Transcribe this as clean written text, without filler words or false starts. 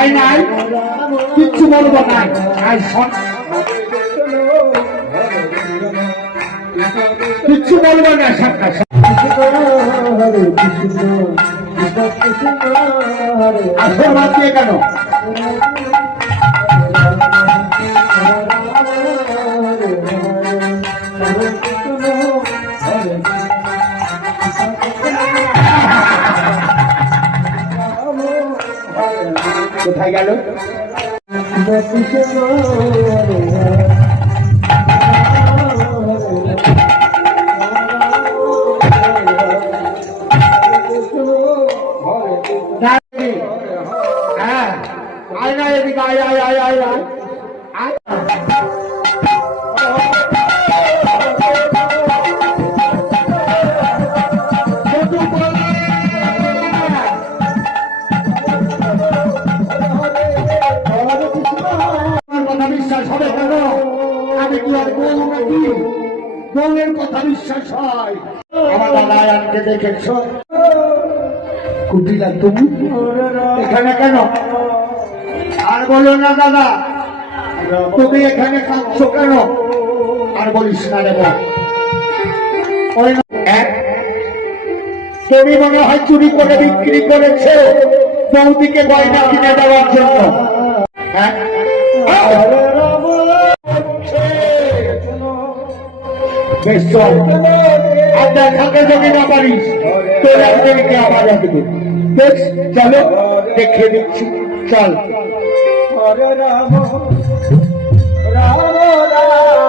নাই নাই কিচ্ছু বলবো নাই। কিচ্ছু বলবো না। আসর বাদ দিয়ে কেন? কোথায় গেল? হ্যাঁ আয় না এদিকে, আয় আয় আয় আয় আয় আয়। কথা বিশ্বাস হবে কেন? আমি কি আর বউ নাকি? বউয়ের কথা বিশ্বাস হয়? আমার দাদা আনকে দেখেছ? কুটিলা তুমি এখানে কেন? আর বলো না দাদা, তুমি এখানে কাঁদছো কেন? আর বলিস না রে বল। তুমি মনে হয় চুরি করে বিক্রি করেছো বৌদিকে গয়না কিনে দেওয়ার জন্য। হ্যাঁ বেশ চল, আর দেখাতে যদি না পারিস তোর একজনকে আবার রাখবে। বেশ চলো দেখে দিচ্ছি, চল। রাম রাম রাম